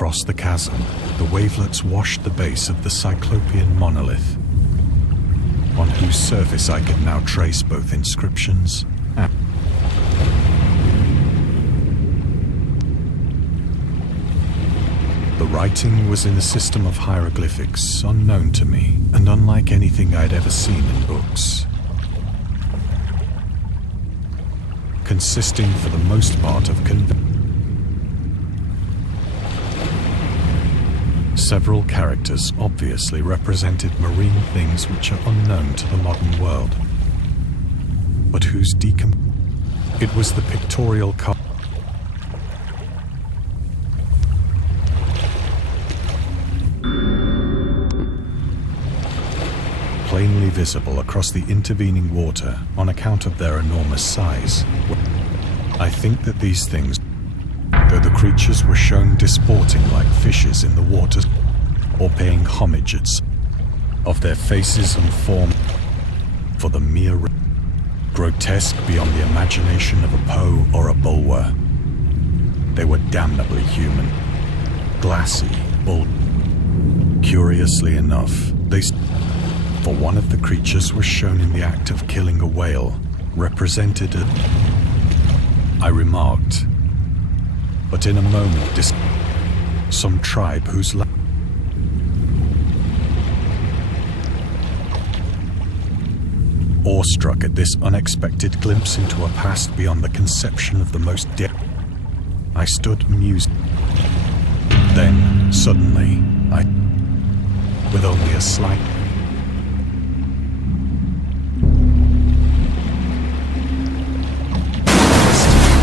Across the chasm, the wavelets washed the base of the cyclopean monolith, on whose surface I could now trace both inscriptions and the writing was in a system of hieroglyphics unknown to me and unlike anything I'd ever seen in books, consisting for the most part of several characters obviously represented marine things which are unknown to the modern world, but whose it was the pictorial plainly visible across the intervening water on account of their enormous size. I think that these things, though the creatures were shown disporting like fishes in the water, or paying homage of their faces and form for the mere grotesque beyond the imagination of a Poe or a Bulwer. They were damnably human, glassy, bold. Curiously enough, for one of the creatures was shown in the act of killing a whale, represented I remarked, but in a moment some tribe whose awestruck at this unexpected glimpse into a past beyond the conception of the most I stood musing. Then, suddenly, with only a slight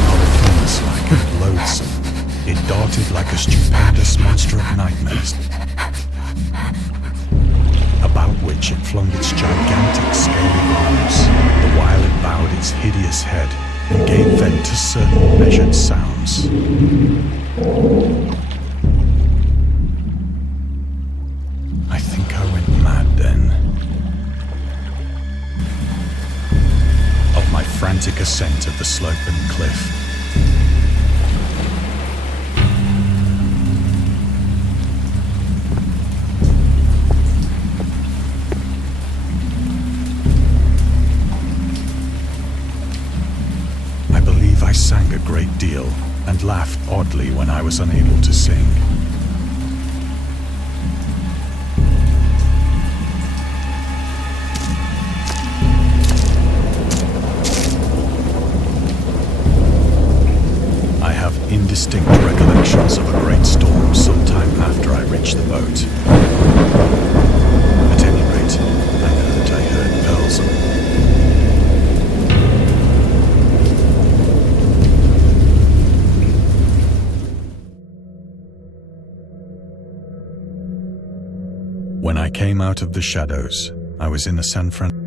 polyphemus-like and loathsome, it darted like a stupendous monster of nightmares, about which it flung its gigantic scaly arms, the while it bowed its hideous head and gave vent to certain measured sounds. I think I went mad then. Of my frantic ascent of the slope and cliff. I sang a great deal and laughed oddly when I was unable to sing. I have indistinct recollections of a great storm sometime after I reached the boat. At any rate, I know that I heard pearls When I came out of the shadows, I was in a San Francisco,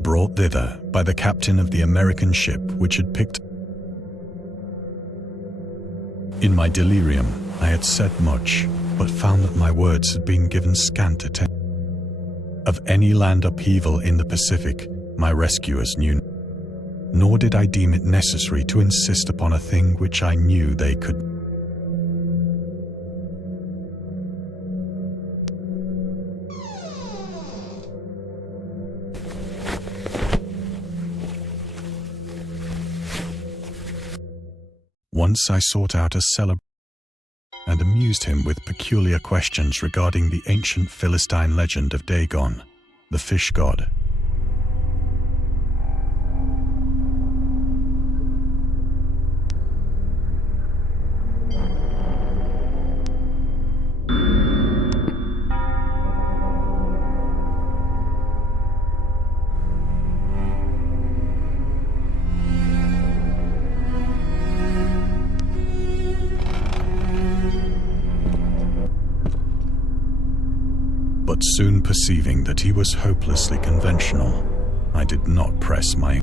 brought thither by the captain of the American ship which had picked. In my delirium, I had said much, but found that my words had been given scant attention. Of any land upheaval in the Pacific, my rescuers knew, nor did I deem it necessary to insist upon a thing which I knew they could. Once I sought out a celebrant and amused him with peculiar questions regarding the ancient Philistine legend of Dagon, the fish god. But soon perceiving that he was hopelessly conventional, I did not press my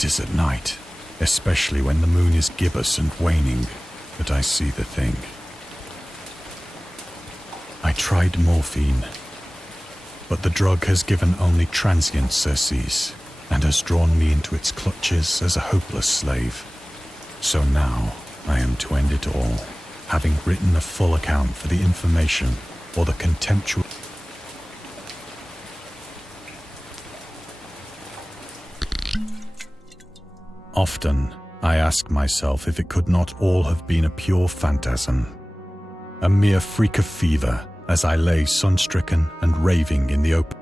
It is at night, especially when the moon is gibbous and waning, that I see the thing. I tried morphine, but the drug has given only transient surcease and has drawn me into its clutches as a hopeless slave. So now I am to end it all, having written a full account for the information or the contemptuous. Often I ask myself if it could not all have been a pure phantasm, a mere freak of fever as I lay sun-stricken and raving in the open.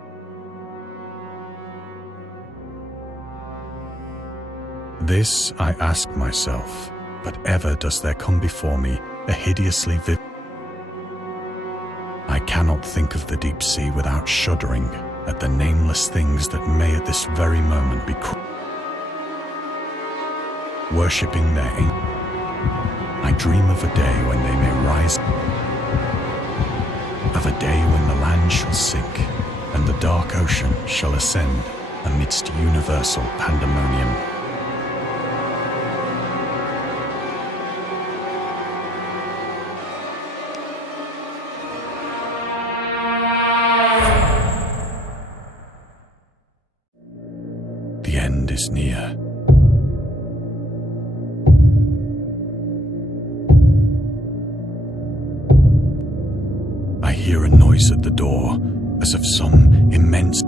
This I ask myself, but ever does there come before me a hideously vivid. I cannot think of the deep sea without shuddering at the nameless things that may at this very moment be worshipping their angels. I dream of a day when they may rise, of a day when the land shall sink and the dark ocean shall ascend amidst universal pandemonium. The end is near. I hear a noise at the door, as of some immense.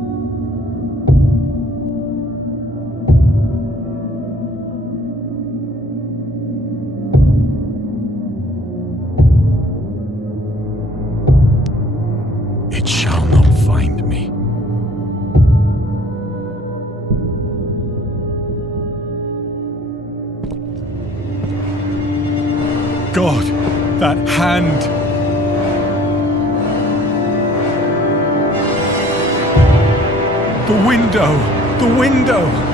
It shall not find me. God, that hand! The window! The window!